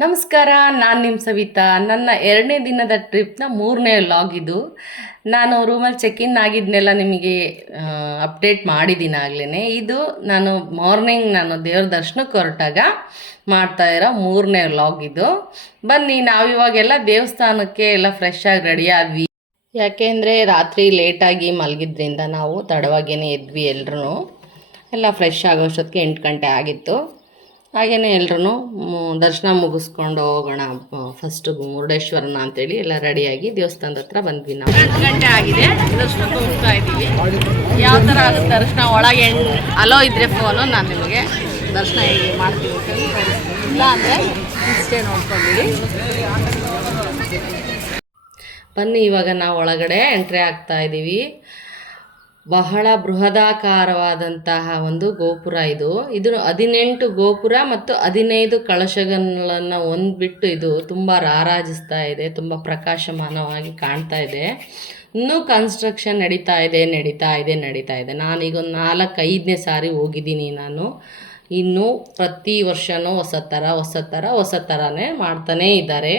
ನಮಸ್ಕಾರ, ನಾನು ನಿಮ್ಮ ಸವಿತಾ. ನನ್ನ ಎರಡನೇ ದಿನದ ಟ್ರಿಪ್ನ ಮೂರನೇ ಲಾಗ್ ಇದು. ನಾನು ರೂಮಲ್ಲಿ ಚೆಕ್ ಇನ್ ಆಗಿದ್ದನ್ನೆಲ್ಲ ನಿಮಗೆ ಅಪ್ಡೇಟ್ ಮಾಡಿದ್ದೀನಿ ಆಗ್ಲೇ ಇದು ನಾನು ಮಾರ್ನಿಂಗ್ ನಾನು ದೇವ್ರ ದರ್ಶನಕ್ಕೆ ಹೊರಟಾಗ ಮಾಡ್ತಾ ಇರೋ ಮೂರನೇ ಲಾಗ್ ಇದು. ಬನ್ನಿ ನಾವಿವಾಗೆಲ್ಲ ದೇವಸ್ಥಾನಕ್ಕೆ ಎಲ್ಲ ಫ್ರೆಶ್ ಆಗಿ ರೆಡಿ ಆದ್ವಿ. ಯಾಕೆಂದರೆ ರಾತ್ರಿ ಲೇಟಾಗಿ ಮಲಗಿದ್ರಿಂದ ನಾವು ತಡವಾಗೇನೆ ಎದ್ವಿ ಎಲ್ಲರೂ ಎಲ್ಲ ಫ್ರೆಶ್ ಆಗೋಷ್ಟೊತ್ತಿಗೆ ಎಂಟು ಗಂಟೆ ಆಗಿತ್ತು. ಹಾಗೆಯೇ ಎಲ್ರೂ ದರ್ಶನ ಮುಗಿಸ್ಕೊಂಡು ಹೋಗೋಣ ಫಸ್ಟು ಮುರುಡೇಶ್ವರನ ಅಂತೇಳಿ ಎಲ್ಲ ರೆಡಿಯಾಗಿ ದೇವಸ್ಥಾನದ ಹತ್ರ ಬಂದ್ವಿ ನಾವು. ಎಂಟು ಗಂಟೆ ಆಗಿದೆ. ದರ್ಶನಕ್ಕೆ ಹೋಗ್ತಾ ಇದ್ದೀವಿ. ಯಾವ ಥರ ಆಗುತ್ತೆ ದರ್ಶನ? ಒಳಗೆ ಅಲೋ ಇದ್ರೆ ಫೋನು ನಾನು ನಿಮಗೆ. ದರ್ಶನ ಹೇಗೆ ಮಾಡ್ತೀವಿ ತೋರಿಸ್ತೀನಿ. ಇಲ್ಲ ಅಂದರೆ ಇಷ್ಟೇ ಬನ್ನಿ ಇವಾಗ ನಾವು ಒಳಗಡೆ ಎಂಟ್ರಿ ಆಗ್ತಾ ಇದ್ದೀವಿ. ಬಹಳ ಬೃಹದಾಕಾರವಾದಂತಹ ಒಂದು ಗೋಪುರ ಇದು. ಇದು ಹದಿನೆಂಟು ಗೋಪುರ ಮತ್ತು ಹದಿನೈದು ಕಳಶಗಳನ್ನು ಹೊಂದ್ಬಿಟ್ಟು ಇದು ತುಂಬ ರಾರಾಜಿಸ್ತಾ ಇದೆ, ತುಂಬ ಪ್ರಕಾಶಮಾನವಾಗಿ ಕಾಣ್ತಾ ಇದೆ. ಇನ್ನೂ ಕನ್ಸ್ಟ್ರಕ್ಷನ್ ನಡೀತಾ ಇದೆ ನಡೀತಾ ಇದೆ ನಡೀತಾ ಇದೆ. ನಾನೀಗ ಒಂದು ನಾಲ್ಕು ಐದನೇ ಸಾರಿ ಹೋಗಿದ್ದೀನಿ ನಾನು. ಇನ್ನು ಪ್ರತಿ ವರ್ಷವೂ ಹೊಸ ಥರ ಹೊಸ ಥರ, ಹೊಸ ಥರನೇ ಮಾಡ್ತಾನೇ ಇದ್ದಾರೆ.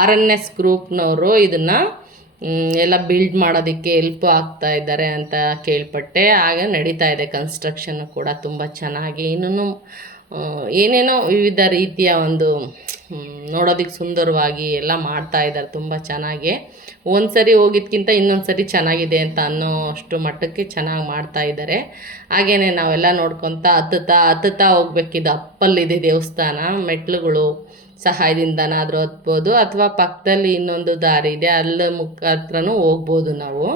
ಆರ್ ಎನ್ ಎಸ್ ಗ್ರೂಪ್ನವರು ಇದನ್ನು ಎಲ್ಲ ಬಿಲ್ಡ್ ಮಾಡೋದಕ್ಕೆ ಹೆಲ್ಪ್ ಆಗ್ತಾ ಇದ್ದಾರೆ ಅಂತ ಕೇಳ್ಪಟ್ಟೆ. ಆಗ ನಡೀತಾ ಇದೆ ಕನ್ಸ್ಟ್ರಕ್ಷನ್ ಕೂಡ ತುಂಬ ಚೆನ್ನಾಗಿ. ಇನ್ನೂ ಏನೇನೋ ವಿವಿಧ ರೀತಿಯ ಒಂದು ನೋಡೋದಕ್ಕೆ ಸುಂದರವಾಗಿ ಎಲ್ಲ ಮಾಡ್ತಾ ಇದ್ದಾರೆ ತುಂಬ ಚೆನ್ನಾಗಿ. ಒಂದು ಸರಿ ಹೋಗಿದ್ಕಿಂತ ಇನ್ನೊಂದು ಸರಿ ಚೆನ್ನಾಗಿದೆ ಅಂತ ಅನ್ನೋ ಅಷ್ಟು ಮಟ್ಟಕ್ಕೆ ಚೆನ್ನಾಗಿ ಮಾಡ್ತಾ ಇದ್ದಾರೆ. ಹಾಗೆಯೇ ನಾವೆಲ್ಲ ನೋಡ್ಕೊತ ಹತ್ತುತ್ತಾ ಹತ್ತುತ್ತಾ ಹೋಗ್ಬೇಕಿದು ಅಪ್ಪಲ್ಲಿದೆ ದೇವಸ್ಥಾನ, ಮೆಟ್ಲುಗಳು ಸಹಾಯದಿಂದನಾದರೂ ಹತ್ಬೋದು, ಅಥವಾ ಪಕ್ಕದಲ್ಲಿ ಇನ್ನೊಂದು ದಾರಿ ಇದೆ, ಅಲ್ಲಿ ಮುಖಾತ್ರನೂ ಹೋಗ್ಬೋದು ನಾವು.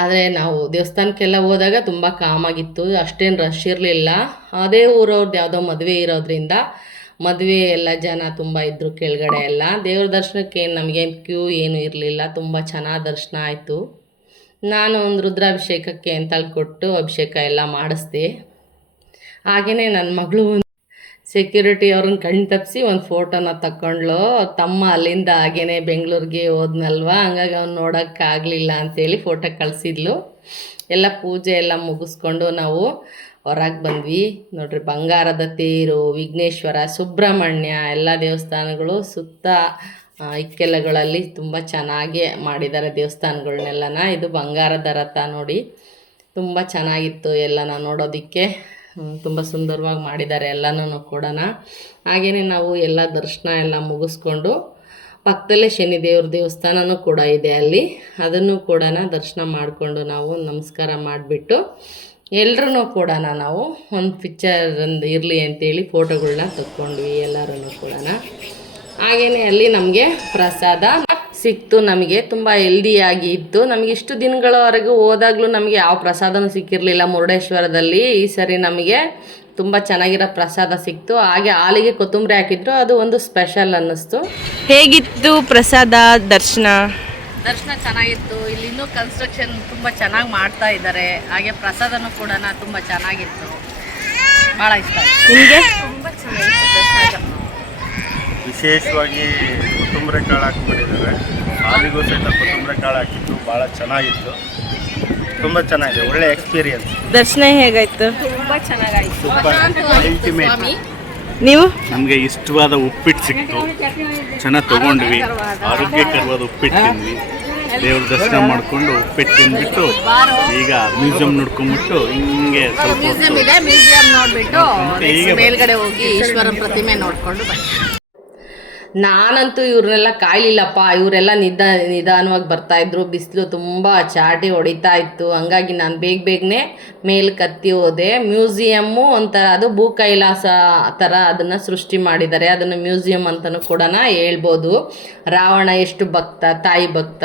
ಆದರೆ ನಾವು ದೇವಸ್ಥಾನಕ್ಕೆಲ್ಲ ಹೋದಾಗ ತುಂಬ ಕಾಮಾಗಿತ್ತು ಅಷ್ಟೇನು ರಶ್ ಇರಲಿಲ್ಲ. ಅದೇ ಊರವ್ರದ್ದು ಯಾವುದೋ ಮದುವೆ ಇರೋದ್ರಿಂದ ಮದುವೆ ಎಲ್ಲ ಜನ ತುಂಬ ಇದ್ದರು ಕೆಳಗಡೆ ಎಲ್ಲ. ದೇವ್ರ ದರ್ಶನಕ್ಕೆ ಏನು ನಮಗೇನು ಕ್ಯೂ ಏನು ಇರಲಿಲ್ಲ, ತುಂಬ ಚೆನ್ನಾಗಿ ದರ್ಶನ ಆಯಿತು. ನಾನು ಒಂದು ರುದ್ರಾಭಿಷೇಕಕ್ಕೆ ಅಂತ ಕೊಟ್ಟು ಅಭಿಷೇಕ ಎಲ್ಲ ಮಾಡಿಸ್ದೆ. ಹಾಗೆಯೇ ನನ್ನ ಮಗಳು ಸೆಕ್ಯೂರಿಟಿ ಅವ್ರನ್ನ ಕಣ್ ತಪ್ಪಿಸಿ ಒಂದು ಫೋಟೋನ ತಗೊಂಡ್ಲು ತಮ್ಮ ಅಲ್ಲಿಂದ ಹಾಗೇನೆ ಬೆಂಗಳೂರಿಗೆ ಹೋದ್ನಲ್ವ? ಹಂಗಾಗಿ ಅವ್ನು ನೋಡೋಕ್ಕಾಗಲಿಲ್ಲ ಅಂತೇಳಿ ಫೋಟೋ ಕಳಿಸಿದ್ಲು. ಎಲ್ಲ ಪೂಜೆ ಎಲ್ಲ ಮುಗಿಸ್ಕೊಂಡು ನಾವು ಹೊರಗೆ ಬಂದ್ವಿ. ನೋಡ್ರಿ ಬಂಗಾರದ ತೇರು, ವಿಘ್ನೇಶ್ವರ, ಸುಬ್ರಹ್ಮಣ್ಯ, ಎಲ್ಲ ದೇವಸ್ಥಾನಗಳು ಸುತ್ತ ಇಕ್ಕೆಲಗಳಲ್ಲಿ ತುಂಬ ಚೆನ್ನಾಗಿ ಮಾಡಿದ್ದಾರೆ ದೇವಸ್ಥಾನಗಳನ್ನೆಲ್ಲನ ಇದು ಬಂಗಾರದ ರಥ ನೋಡಿ. ತುಂಬ ಚೆನ್ನಾಗಿತ್ತು ಎಲ್ಲನ ನೋಡೋದಕ್ಕೆ. ತುಂಬ ಸುಂದರವಾಗಿ ಮಾಡಿದ್ದಾರೆ ಎಲ್ಲನೂ ಕೂಡ ಹಾಗೆಯೇ ನಾವು ಎಲ್ಲ ದರ್ಶನ ಎಲ್ಲ ಮುಗಿಸ್ಕೊಂಡು ಪಕ್ಕದಲ್ಲೇ ಶನಿದೇವ್ರ ದೇವಸ್ಥಾನವೂ ಕೂಡ ಇದೆ ಅಲ್ಲಿ. ಅದನ್ನು ಕೂಡ ದರ್ಶನ ಮಾಡಿಕೊಂಡು ನಾವು ನಮಸ್ಕಾರ ಮಾಡಿಬಿಟ್ಟು ಎಲ್ಲರೂ ಕೂಡ ನಾವು ಒಂದು ಪಿಕ್ಚರ್ ಒಂದು ಇರಲಿ ಅಂತೇಳಿ ಫೋಟೋಗಳನ್ನ ತಕ್ಕೊಂಡ್ವಿ ಎಲ್ಲರೂ ಕೂಡ ಹಾಗೆಯೇ ಅಲ್ಲಿ ನಮಗೆ ಪ್ರಸಾದ ಸಿಕ್ತು ನಮಗೆ ತುಂಬ ಹೆಲ್ದಿಯಾಗಿ ಇತ್ತು. ನಮಗೆ ಇಷ್ಟು ದಿನಗಳವರೆಗೂ ಹೋದಾಗಲೂ ನಮಗೆ ಯಾವ ಪ್ರಸಾದನೂ ಸಿಕ್ಕಿರಲಿಲ್ಲ ಮುರುಡೇಶ್ವರದಲ್ಲಿ. ಈ ಸರಿ ನಮಗೆ ತುಂಬ ಚೆನ್ನಾಗಿರೋ ಪ್ರಸಾದ ಸಿಕ್ತು. ಹಾಗೆ ಹಾಲಿಗೆ ಕೊತ್ತಂಬರಿ ಹಾಕಿದ್ರು. ಅದು ಒಂದು ಸ್ಪೆಷಲ್ ಅನ್ನಿಸ್ತು. ಹೇಗಿತ್ತು ಪ್ರಸಾದ ದರ್ಶನ? ದರ್ಶನ ಚೆನ್ನಾಗಿತ್ತು. ಇಲ್ಲಿ ಇನ್ನೂ ಕನ್ಸ್ಟ್ರಕ್ಷನ್ ತುಂಬ ಚೆನ್ನಾಗಿ ಮಾಡ್ತಾ ಇದ್ದಾರೆ. ಹಾಗೆ ಪ್ರಸಾದನೂ ಕೂಡ ತುಂಬ ಚೆನ್ನಾಗಿತ್ತು. ಭಾಳ ಇಷ್ಟ ಆಯ್ತು. ನಿಮಗೆ? ವಿಶೇಷವಾಗಿ ಕೊತ್ತಂಬರಿ ಕಾಳು ಹಾಕ್ಬಿಟ್ಟಿದ್ದಾರೆ. ಹಾಲಿಗೂ ಸಹಿತ ಕೊತ್ತಂಬರಿ ಕಾಳು ಹಾಕಿತ್ತು ಭಾಳ ಚೆನ್ನಾಗಿತ್ತು. ತುಂಬ ಚೆನ್ನಾಗಿದೆ ಒಳ್ಳೆ ಎಕ್ಸ್ಪೀರಿಯನ್ಸ್ ದರ್ಶನ ಹೇಗಾಯ್ತು? ತುಂಬ ಅಲ್ಟಿಮೇಟ್ ನೀವು? ನಮಗೆ ಇಷ್ಟವಾದ ಉಪ್ಪಿಟ್ಟು ಸಿಕ್ತು. ಚೆನ್ನಾಗಿ ತಗೊಂಡ್ವಿ. ಆರೋಗ್ಯಕರವಾದ ಉಪ್ಪಿಟ್ಟು ತಿಂದ್ವಿ. ದೇವ್ರ ದರ್ಶನ ಮಾಡಿಕೊಂಡು ಉಪ್ಪಿಟ್ಟು ತಿಂದ್ಬಿಟ್ಟು ಈಗ ಮ್ಯೂಸಿಯಂ ನೋಡ್ಕೊಂಡ್ಬಿಟ್ಟು ಹಿಂಗೆ ಸ್ವಲ್ಪ ಮ್ಯೂಸಿಯಂ ಇದೆ ಮ್ಯೂಸಿಯಂ ನೋಡ್ಬಿಟ್ಟು ಈಗ next ಮೇಲ್ಗಡೆ ಹೋಗಿ ಈಶ್ವರ ಪ್ರತಿಮೆ ನೋಡ್ಕೊಂಡು ಬನ್ನಿ ನಾನಂತೂ ಇವ್ರನ್ನೆಲ್ಲ ಕಾಯ್ಲಿಲ್ಲಪ್ಪ. ಇವರೆಲ್ಲ ನಿಧ, ನಿಧಾನವಾಗಿ ಬರ್ತಾ ಇದ್ರು. ಬಿಸಿಲು ತುಂಬ ಚಾಟಿ ಹೊಡಿತಾ ಇತ್ತು. ಹಂಗಾಗಿ ನಾನು ಬೇಗ ಬೇಗನೆ ಮೇಲೆ ಕತ್ತಿ ಹೋದೆ. ಮ್ಯೂಸಿಯಮ್ಮು ಒಂಥರ, ಅದು ಭೂ ಕೈಲಾಸ ಥರ ಅದನ್ನು ಸೃಷ್ಟಿ ಮಾಡಿದ್ದಾರೆ. ಅದನ್ನು ಮ್ಯೂಸಿಯಂ ಅಂತಲೂ ಕೂಡ ಹೇಳ್ಬೋದು. ರಾವಣ ಎಷ್ಟು ಭಕ್ತ, ತಾಯಿ ಭಕ್ತ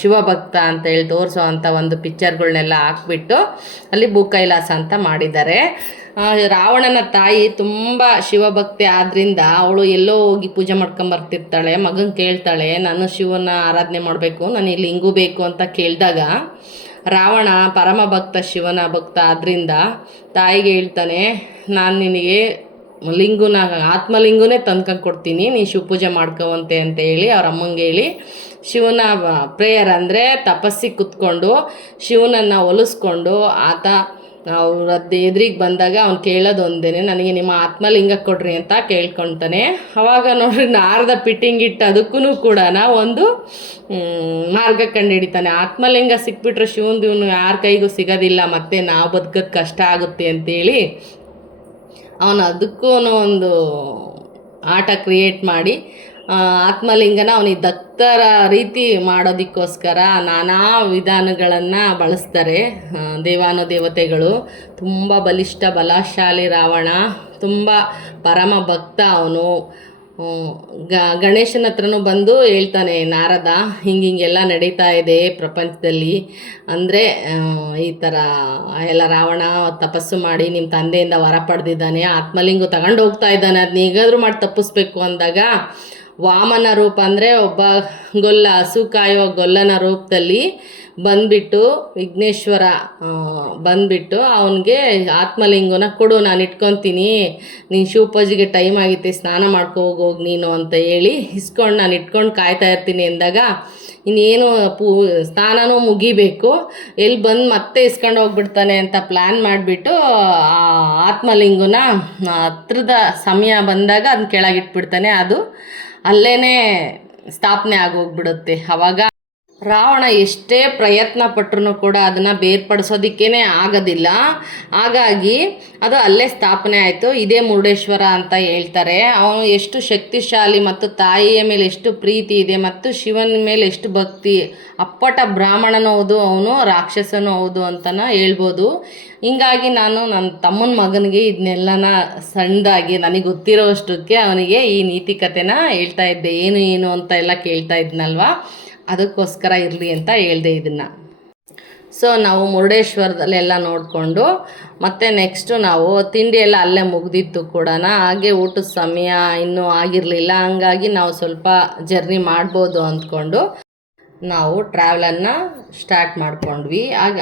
ಶಿವಭಕ್ತ ಅಂತ ಹೇಳಿ ತೋರಿಸೋ ಅಂಥ ಒಂದು ಪಿಕ್ಚರ್ಗಳನ್ನೆಲ್ಲ ಹಾಕ್ಬಿಟ್ಟು ಅಲ್ಲಿ ಭೂ ಕೈಲಾಸ ಅಂತ ಮಾಡಿದ್ದಾರೆ. ರಾವಣನ ತಾಯಿ ತುಂಬ ಶಿವಭಕ್ತಿ ಆದ್ರಿಂದ ಅವಳು ಎಲ್ಲೋ ಹೋಗಿ ಪೂಜೆ ಮಾಡ್ಕೊಂಬರ್ತಿರ್ತಾಳೆ ಮಗನ್ ಕೇಳ್ತಾಳೆ, ನಾನು ಶಿವನ ಆರಾಧನೆ ಮಾಡಬೇಕು ಇಲ್ಲಿ ಲಿಂಗು ಬೇಕು ಅಂತ ಕೇಳಿದಾಗ ರಾವಣ ಪರಮ ಭಕ್ತ ಶಿವನ ಭಕ್ತ ಆದ್ರಿಂದ ತಾಯಿಗೆ ಹೇಳ್ತಾನೆ, ನಾನು ನಿನಗೆ ಲಿಂಗುನ, ಆತ್ಮಲಿಂಗುನೇ ತಂದ್ಕೊಂಡು ಕೊಡ್ತೀನಿ, ನೀ ಶಿವ ಪೂಜೆ ಮಾಡ್ಕೋವಂತೆ ಅಂತ ಹೇಳಿ ಅವ್ರ ಅಮ್ಮಂಗೆ ಹೇಳಿ ಶಿವನ ಪ್ರೇಯರ್ ಅಂದರೆ ತಪಸ್ಸಿಗೆ ಕುತ್ಕೊಂಡು ಶಿವನನ್ನು ಒಲಿಸ್ಕೊಂಡು ಆತ ಅವ್ರ ಎದುರಿಗೆ ಬಂದಾಗ ಅವ್ನು ಕೇಳೋದು ಒಂದೇನೆ ನನಗೆ ನಿಮ್ಮ ಆತ್ಮಲಿಂಗ ಕೊಡ್ರಿ ಅಂತ ಕೇಳ್ಕೊತಾನೆ. ಅವಾಗ ನೋಡ್ರಿ ನಾರದ ಪಿಟ್ಟಿಂಗ್ ಇಟ್ಟು ಅದಕ್ಕೂ ಕೂಡ ಒಂದು ಮಾರ್ಗ ಕಂಡುಹಿಡಿತಾನೆ ಆತ್ಮಲಿಂಗ ಸಿಕ್ಬಿಟ್ರೆ ಶಿವಂದು ಇವನು ಯಾರ ಕೈಗೂ ಸಿಗೋದಿಲ್ಲ, ಮತ್ತೆ ನಾವು ಬದುಕೋದು ಕಷ್ಟ ಆಗುತ್ತೆ ಅಂತೇಳಿ ಅವನು ಅದಕ್ಕೂ ಒಂದು ಆಟ ಕ್ರಿಯೇಟ್ ಮಾಡಿ ಆತ್ಮಲಿಂಗನ ಅವನಿಗೆ ದತ್ತರ ರೀತಿ ಮಾಡೋದಕ್ಕೋಸ್ಕರ ನಾನಾ ವಿಧಾನಗಳನ್ನು ಬಳಸ್ತಾರೆ. ದೇವಾನು ದೇವಾನುದೇವತೆಗಳು, ತುಂಬ ಬಲಿಷ್ಠ, ಬಲಶಾಲಿ ರಾವಣ, ತುಂಬ ಪರಮ ಭಕ್ತ ಅವನು. ಗ, ಗಣೇಶನ ಹತ್ರನೂ ಬಂದು ಹೇಳ್ತಾನೆ, ನಾರದ ಹಿಂಗೆ ಹಿಂಗೆಲ್ಲ ನಡೀತಾ ಇದೆ ಪ್ರಪಂಚದಲ್ಲಿ. ಅಂದರೆ ಈ ಥರ ಎಲ್ಲ ರಾವಣ ತಪಸ್ಸು ಮಾಡಿ ನಿಮ್ಮ ತಂದೆಯಿಂದ ವರ ಪಡೆದಿದ್ದಾನೆ. ಆತ್ಮಲಿಂಗು ತಗೊಂಡು ಹೋಗ್ತಾ ಇದ್ದಾನೆ. ಅದನ್ನ ಹೇಗಾದರೂ ಮಾಡಿ ತಪ್ಪಿಸ್ಬೇಕು ಅಂದಾಗ ವಾಮನ ರೂಪ ಅಂದರೆ ಒಬ್ಬ ಗೊಲ್ಲ ಹಸು ಕಾಯುವ ಗೊಲ್ಲನ ರೂಪದಲ್ಲಿ ಬಂದ್ಬಿಟ್ಟು ವಿಘ್ನೇಶ್ವರ ಬಂದ್ಬಿಟ್ಟು ಅವನಿಗೆ ಆತ್ಮಲಿಂಗನ ಕೊಡು, ನಾನು ಇಟ್ಕೊತೀನಿ. ನೀನು ಶಿವಪೂಜೆಗೆ ಟೈಮ್ ಆಗೈತೆ, ಸ್ನಾನ ಮಾಡ್ಕೊ ಹೋಗ್ ನೀನು ಅಂತ ಹೇಳಿ ಇಸ್ಕೊಂಡು ನಾನು ಇಟ್ಕೊಂಡು ಕಾಯ್ತಾ ಇರ್ತೀನಿ ಅಂದಾಗ ಇನ್ನೇನು ಪೂ, ಸ್ನಾನನೂ ಮುಗಿಬೇಕು. ಎಲ್ಲಿ ಬಂದು ಮತ್ತೆ ಇಸ್ಕೊಂಡು ಹೋಗ್ಬಿಡ್ತಾನೆ ಅಂತ ಪ್ಲ್ಯಾನ್ ಮಾಡಿಬಿಟ್ಟು ಆ ಆತ್ಮಲಿಂಗನ ಹತ್ರದ ಸಮಯ ಬಂದಾಗ ಅದನ್ನ ಕೆಳಗಿಟ್ಬಿಡ್ತಾನೆ. ಅದು ಅಲ್ಲೇ ಸ್ಥಾಪನೆ ಆಗೋಗ್ಬಿಡುತ್ತೆ. ಅವಾಗ ರಾವಣ ಎಷ್ಟೇ ಪ್ರಯತ್ನ ಪಟ್ಟರೂ ಕೂಡ ಅದನ್ನು ಬೇರ್ಪಡಿಸೋದಕ್ಕೇ ಆಗೋದಿಲ್ಲ. ಹಾಗಾಗಿ ಅದು ಅಲ್ಲೇ ಸ್ಥಾಪನೆ ಆಯಿತು. ಇದೇ ಮುರುಡೇಶ್ವರ ಅಂತ ಹೇಳ್ತಾರೆ. ಅವನು ಎಷ್ಟು ಶಕ್ತಿಶಾಲಿ ಮತ್ತು ತಾಯಿಯ ಮೇಲೆ ಎಷ್ಟು ಪ್ರೀತಿ ಇದೆ ಮತ್ತು ಶಿವನ ಮೇಲೆ ಎಷ್ಟು ಭಕ್ತಿ, ಅಪ್ಪಟ ಬ್ರಾಹ್ಮಣನೂ ಹೌದು, ಅವನು ರಾಕ್ಷಸನೂ ಹೌದು ಅಂತನ ಹೇಳ್ಬೋದು. ಹೀಗಾಗಿ ನಾನು ನನ್ನ ತಮ್ಮನ ಮಗನಿಗೆ ಇದನ್ನೆಲ್ಲನ ಸಣ್ಣದಾಗಿ ನನಗೆ ಗೊತ್ತಿರೋಷ್ಟಕ್ಕೆ ಅವನಿಗೆ ಈ ನೀತಿ ಕಥೆನ ಹೇಳ್ತಾ ಇದ್ದೆ. ಏನು ಏನು ಅಂತ ಎಲ್ಲ ಕೇಳ್ತಾ ಇದ್ನಲ್ವಾ? ಅದಕ್ಕೋಸ್ಕರ ಇರಲಿ ಅಂತ ಹೇಳಿದೆ ಇದನ್ನು. ಸೊ ನಾವು ಮುರುಡೇಶ್ವರದಲ್ಲೆಲ್ಲ ನೋಡಿಕೊಂಡು, ಮತ್ತು ನೆಕ್ಸ್ಟು ನಾವು ತಿಂಡಿ ಎಲ್ಲ ಅಲ್ಲೇ ಮುಗ್ದಿತ್ತು ಕೂಡ ಹಾಗೆ ಊಟದ ಸಮಯ ಇನ್ನೂ ಆಗಿರಲಿಲ್ಲ, ಹಂಗಾಗಿ ನಾವು ಸ್ವಲ್ಪ ಜರ್ನಿ ಮಾಡ್ಬೋದು ಅಂದ್ಕೊಂಡು ನಾವು ಟ್ರಾವೆಲನ್ನು ಸ್ಟಾರ್ಟ್ ಮಾಡಿಕೊಂಡ್ವಿ.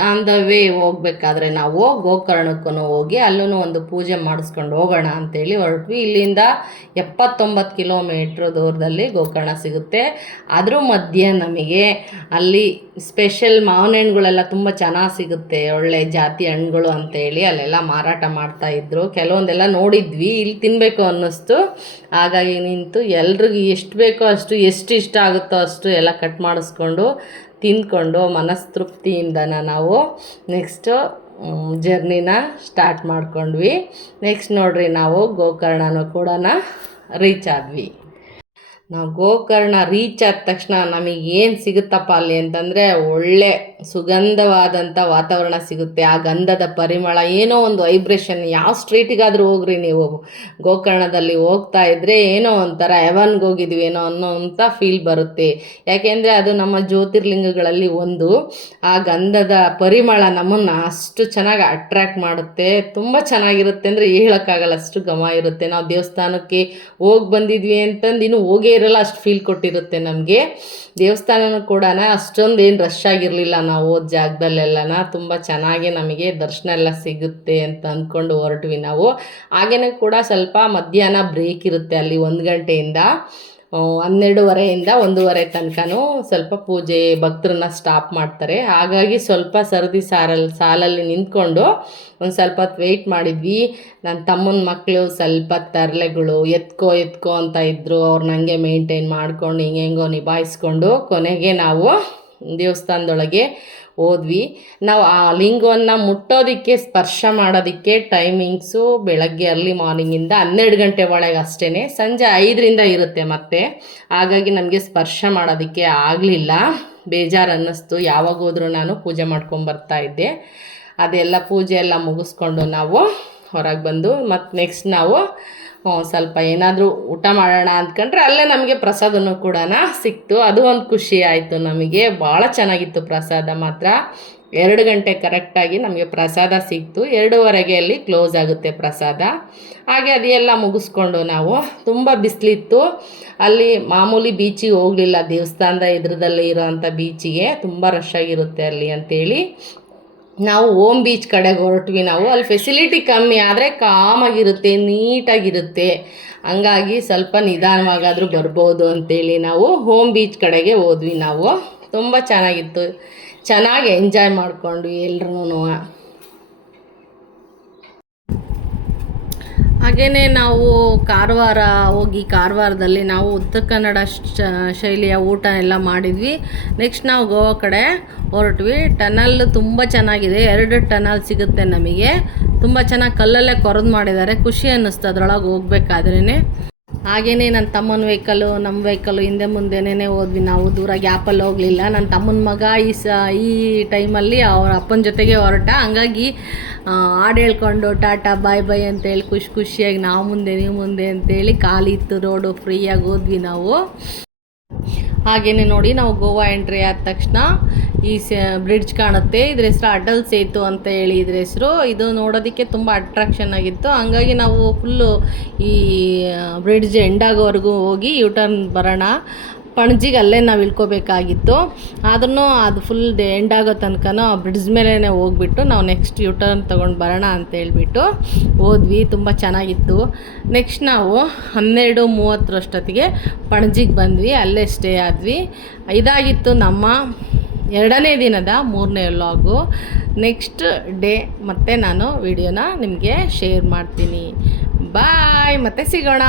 ಆನ್ ದ ವೇ ಹೋಗ್ಬೇಕಾದ್ರೆ ನಾವು ಗೋಕರ್ಣಕ್ಕೂ ಹೋಗಿ ಅಲ್ಲೂ ಒಂದು ಪೂಜೆ ಮಾಡಿಸ್ಕೊಂಡು ಹೋಗೋಣ ಅಂತೇಳಿ ಹೊರಟ್ವಿ. ಇಲ್ಲಿಂದ ಎಪ್ಪತ್ತೊಂಬತ್ತು ಕಿಲೋಮೀಟ್ರ್ ದೂರದಲ್ಲಿ ಗೋಕರ್ಣ ಸಿಗುತ್ತೆ. ಅದ್ರ ಮಧ್ಯೆ ನಮಗೆ ಅಲ್ಲಿ ಸ್ಪೆಷಲ್ ಮಾವಿನ ಹಣ್ಣುಗಳೆಲ್ಲ ತುಂಬ ಚೆನ್ನಾಗಿ ಸಿಗುತ್ತೆ. ಒಳ್ಳೆ ಜಾತಿ ಹಣ್ಣುಗಳು ಅಂತೇಳಿ ಅಲ್ಲೆಲ್ಲ ಮಾರಾಟ ಮಾಡ್ತಾಯಿದ್ರು ಕೆಲವೊಂದೆಲ್ಲ ನೋಡಿದ್ವಿ. ಇಲ್ಲಿ ತಿನ್ನಬೇಕು ಅನ್ನಿಸ್ತು. ಹಾಗಾಗಿ ನಿಂತು ಎಲ್ರಿಗೂ ಎಷ್ಟು ಬೇಕೋ ಅಷ್ಟು, ಎಷ್ಟು ಇಷ್ಟ ಆಗುತ್ತೋ ಅಷ್ಟು ಎಲ್ಲ ಕಟ್ ಮಾಡಿಸ್ಕೊಂಡು ತಿಂದ್ಕೊಂಡು ಮನಸ್ತೃಪ್ತಿಯಿಂದನ ನಾವು ನೆಕ್ಸ್ಟು ಜರ್ನಿನ ಸ್ಟಾರ್ಟ್ ಮಾಡ್ಕೊಂಡ್ವಿ. ನೆಕ್ಸ್ಟ್ ನೋಡ್ರಿ ನಾವು ಗೋಕರ್ಣನೂ ಕೂಡ ರೀಚ್ ಆದ್ವಿ. ನಾವು ಗೋಕರ್ಣ ರೀಚ್ ಆದ ತಕ್ಷಣ ನಮಗೆ ಏನು ಸಿಗುತ್ತಪ್ಪ ಅಲ್ಲಿ ಅಂತಂದರೆ ಒಳ್ಳೆ ಸುಗಂಧವಾದಂಥ ವಾತಾವರಣ ಸಿಗುತ್ತೆ. ಆ ಗಂಧದ ಪರಿಮಳ ಏನೋ ಒಂದು ವೈಬ್ರೇಷನ್ ಯಾವ ಸ್ಟ್ರೀಟಿಗಾದರೂ ಹೋಗ್ರಿ ನೀವು. ಗೋಕರ್ಣದಲ್ಲಿ ಹೋಗ್ತಾ ಇದ್ದರೆ ಏನೋ ಒಂಥರ ಎವನ್ಗೆ ಹೋಗಿದ್ವಿ ಏನೋ ಅನ್ನೋ ಅಂತ ಫೀಲ್ ಬರುತ್ತೆ. ಯಾಕೆಂದರೆ ಅದು ನಮ್ಮ ಜ್ಯೋತಿರ್ಲಿಂಗಗಳಲ್ಲಿ ಒಂದು. ಆ ಗಂಧದ ಪರಿಮಳ ನಮ್ಮನ್ನು ಅಷ್ಟು ಚೆನ್ನಾಗಿ ಅಟ್ರ್ಯಾಕ್ಟ್ ಮಾಡುತ್ತೆ. ತುಂಬ ಚೆನ್ನಾಗಿರುತ್ತೆ ಅಂದರೆ ಹೇಳೋಕ್ಕಾಗಲ್ಲ ಅಷ್ಟು ಗಮ ಇರುತ್ತೆ. ನಾವು ದೇವಸ್ಥಾನಕ್ಕೆ ಹೋಗಿ ಬಂದಿದ್ವಿ ಅಂತಂದು ಇನ್ನೂ ಹೋಗೇ ಇರಲ್ಲ ಅಷ್ಟು ಫೀಲ್ ಕೊಟ್ಟಿರುತ್ತೆ ನಮಗೆ. ದೇವಸ್ಥಾನನೂ ಕೂಡ ಅಷ್ಟೊಂದು ಏನು ರಶ್ ಆಗಿರಲಿಲ್ಲ ನಾವು ಹೋದ ಜಾಗದಲ್ಲೆಲ್ಲನ ತುಂಬ ಚೆನ್ನಾಗಿ ನಮಗೆ ದರ್ಶನ ಎಲ್ಲ ಸಿಗುತ್ತೆ ಅಂತ ಅಂದ್ಕೊಂಡು ಹೊರಟ್ವಿ ನಾವು. ಹಾಗೇನೆ ಕೂಡ ಸ್ವಲ್ಪ ಮಧ್ಯಾಹ್ನ ಬ್ರೇಕ್ ಇರುತ್ತೆ ಅಲ್ಲಿ ಒಂದು ಗಂಟೆಯಿಂದ ಹನ್ನೆರಡುವರೆಯಿಂದ ಒಂದೂವರೆ ತನಕನೂ ಸ್ವಲ್ಪ ಪೂಜೆ ಭಕ್ತರನ್ನ ಸ್ಟಾಪ್ ಮಾಡ್ತಾರೆ. ಹಾಗಾಗಿ ಸ್ವಲ್ಪ ಸರದಿ ಸಾರಲ್ಲಿ ಸಾಲಲ್ಲಿ ನಿಂತ್ಕೊಂಡು ಒಂದು ಸ್ವಲ್ಪ ಹೊತ್ತು ವೆಯ್ಟ್ ಮಾಡಿದ್ವಿ. ನನ್ನ ತಮ್ಮನ ಮಕ್ಕಳು ಸ್ವಲ್ಪ ತರಲೆಗಳು, ಎತ್ಕೋ ಎತ್ಕೋ ಅಂತ ಇದ್ದರು ಅವ್ರನ್ನ ಹಂಗೆ ಮೇಂಟೈನ್ ಮಾಡ್ಕೊಂಡು ಹಿಂಗೆ ಹೆಂಗೋ ನಿಭಾಯಿಸ್ಕೊಂಡು ಕೊನೆಗೆ ನಾವು ದೇವಸ್ಥಾನದೊಳಗೆ ಹೋದ್ವಿ. ನಾವು ಆ ಲಿಂಗವನ್ನು ಮುಟ್ಟೋದಕ್ಕೆ, ಸ್ಪರ್ಶ ಮಾಡೋದಕ್ಕೆ ಟೈಮಿಂಗ್ಸು ಬೆಳಗ್ಗೆ ಅರ್ಲಿ ಮಾರ್ನಿಂಗಿಂದ ಹನ್ನೆರಡು ಗಂಟೆ ಒಳಗೆ ಅಷ್ಟೇ ಸಂಜೆ ಐದರಿಂದ ಇರುತ್ತೆ ಮತ್ತೆ. ಹಾಗಾಗಿ ನಮಗೆ ಸ್ಪರ್ಶ ಮಾಡೋದಕ್ಕೆ ಆಗಲಿಲ್ಲ. ಬೇಜಾರು ಅನ್ನಿಸ್ತು ಯಾವಾಗ ಹೋದರೂ ನಾನು ಪೂಜೆ ಮಾಡ್ಕೊಂಡು ಬರ್ತಾ ಇದ್ದೆ. ಅದೆಲ್ಲ ಪೂಜೆ ಎಲ್ಲ ಮುಗಿಸ್ಕೊಂಡು ನಾವು ಹೊರಗೆ ಬಂದು ಮತ್ತು ನೆಕ್ಸ್ಟ್ ನಾವು ಸ್ವಲ್ಪ ಏನಾದರೂ ಊಟ ಮಾಡೋಣ ಅಂದ್ಕೊಂಡ್ರೆ ಅಲ್ಲೇ ನಮಗೆ ಪ್ರಸಾದನೂ ಕೂಡ ಸಿಕ್ತು. ಅದು ಒಂದು ಖುಷಿ ಆಯಿತು ನಮಗೆ. ಭಾಳ ಚೆನ್ನಾಗಿತ್ತು ಪ್ರಸಾದ ಮಾತ್ರ. ಎರಡು ಗಂಟೆ ಕರೆಕ್ಟಾಗಿ ನಮಗೆ ಪ್ರಸಾದ ಸಿಕ್ತು. ಎರಡೂವರೆಗೆ ಅಲ್ಲಿ ಕ್ಲೋಸ್ ಆಗುತ್ತೆ ಪ್ರಸಾದ. ಹಾಗೆ ಅದೆಲ್ಲ ಮುಗಿಸ್ಕೊಂಡು ನಾವು ತುಂಬ ಬಿಸಿಲಿತ್ತು. ಅಲ್ಲಿ ಮಾಮೂಲಿ ಬೀಚಿಗೆ ಹೋಗಲಿಲ್ಲ ದೇವಸ್ಥಾನದ ಎದುರದಲ್ಲಿ ಇರೋವಂಥ ಬೀಚಿಗೆ ತುಂಬ ರಶ್ ಆಗಿರುತ್ತೆ ಅಲ್ಲಿ ಅಂತೇಳಿ. ನಾವು ಓಮ್ ಬೀಚ್ ಕಡೆಗೆ ಹೊರಟ್ವಿ ನಾವು, ಅಲ್ಲಿ ಫೆಸಿಲಿಟಿ ಕಮ್ಮಿ ಆದರೆ ಕಾಮಾಗಿರುತ್ತೆ, ನೀಟಾಗಿರುತ್ತೆ. ಹಂಗಾಗಿ ಸ್ವಲ್ಪ ನಿಧಾನವಾಗಾದರೂ ಬರ್ಬೋದು ಅಂತೇಳಿ ನಾವು ಹೋಮ್ ಬೀಚ್ ಕಡೆಗೆ ಹೋದ್ವಿ ನಾವು. ತುಂಬ ಚೆನ್ನಾಗಿತ್ತು. ಚೆನ್ನಾಗಿ ಎಂಜಾಯ್ ಮಾಡಿಕೊಂಡ್ವಿ ಎಲ್ರೂ ಹಾಗೆಯೇ ನಾವು ಕಾರವಾರ ಹೋಗಿ ಕಾರವಾರದಲ್ಲಿ ನಾವು ಉತ್ತರ ಕನ್ನಡ ಶೈಲಿಯ ಊಟ ಎಲ್ಲ ಮಾಡಿದ್ವಿ. ನೆಕ್ಸ್ಟ್ ನಾವು ಗೋವಾ ಕಡೆ ಹೊರಟ್ವಿ. ಟನಲ್ ತುಂಬ ಚೆನ್ನಾಗಿದೆ. ಎರಡು ಟನಲ್ ಸಿಗುತ್ತೆ ನಮಗೆ. ತುಂಬ ಚೆನ್ನಾಗಿ ಕಲ್ಲಲ್ಲೇ ಕೊರೆದು ಮಾಡಿದ್ದಾರೆ. ಖುಷಿ ಅನ್ನಿಸ್ತು ಅದರೊಳಗೆ ಹೋಗ್ಬೇಕಾದ್ರೇ ಹಾಗೆಯೇ ನನ್ನ ತಮ್ಮನ ವೆಹಿಕಲ್ಲು ನಮ್ಮ ವೆಹಿಕಲ್ಲು ಹಿಂದೆ ಮುಂದೆನೇ ಹೋದ್ವಿ ನಾವು. ದೂರ ಗ್ಯಾಪಲ್ಲಿ ಹೋಗಲಿಲ್ಲ. ನನ್ನ ತಮ್ಮನ ಮಗ ಈ ಸ, ಈ ಟೈಮಲ್ಲಿ ಅವ್ರ ಅಪ್ಪನ ಜೊತೆಗೆ ಹೊರಟ. ಹಂಗಾಗಿ ಹಾಡು ಹೇಳ್ಕೊಂಡು ಟಾಟಾ ಬಾಯ್ ಬಾಯ್ ಅಂತೇಳಿ ಖುಷಿ ಖುಷಿಯಾಗಿ ನಾವು ಮುಂದೆ, ನೀವು ಮುಂದೆ ಅಂತೇಳಿ ಖಾಲಿತ್ತು ರೋಡು ಫ್ರೀಯಾಗಿ ಹೋದ್ವಿ ನಾವು. ಹಾಗೆಯೇ ನೋಡಿ ನಾವು ಗೋವಾ ಎಂಟ್ರಿ ಆದ ತಕ್ಷಣ ಈ ಬ್ರಿಡ್ಜ್ ಕಾಣುತ್ತೆ. ಇದ್ರ ಹೆಸರು ಅಟಲ್ ಸೇತು ಅಂತ ಹೇಳಿ ಇದ್ರ ಹೆಸರು. ಇದು ನೋಡೋದಕ್ಕೆ ತುಂಬ ಅಟ್ರಾಕ್ಷನ್ ಆಗಿತ್ತು. ಹಂಗಾಗಿ ನಾವು ಫುಲ್ಲು ಈ ಬ್ರಿಡ್ಜ್ ಎಂಡಾಗೋವರೆಗೂ ಹೋಗಿ ಯೂ ಟರ್ನ್ ಬರೋಣ. ಪಣಜಿಗೆ ಅಲ್ಲೇ ನಾವು ಇಳ್ಕೋಬೇಕಾಗಿತ್ತು. ಆದ್ರೂ ಅದು ಫುಲ್ ಎಂಡ್ ಆಗೋ ತನಕ ಆ ಬ್ರಿಡ್ಜ್ ಮೇಲೇ ಹೋಗ್ಬಿಟ್ಟು ನಾವು ನೆಕ್ಸ್ಟ್ ಯು ಟರ್ನ್ ತೊಗೊಂಡು ಬರೋಣ ಅಂತ ಹೇಳ್ಬಿಟ್ಟು ಹೋದ್ವಿ. ತುಂಬ ಚೆನ್ನಾಗಿತ್ತು. ನೆಕ್ಸ್ಟ್ ನಾವು ಹನ್ನೆರಡು ಮೂವತ್ತರಷ್ಟೊತ್ತಿಗೆ ಪಣಜಿಗೆ ಬಂದ್ವಿ. ಅಲ್ಲೇ ಸ್ಟೇ ಆದ್ವಿ. ಇದಾಗಿತ್ತು ನಮ್ಮ ಎರಡನೇ ದಿನದ ಮೂರನೇ ಲಾಗು ನೆಕ್ಸ್ಟ್ ಡೇ ಮತ್ತೆ ನಾನು ವಿಡಿಯೋನ ನಿಮಗೆ ಶೇರ್ ಮಾಡ್ತೀನಿ. ಬಾಯ್ ಮತ್ತೆ ಸಿಗೋಣ.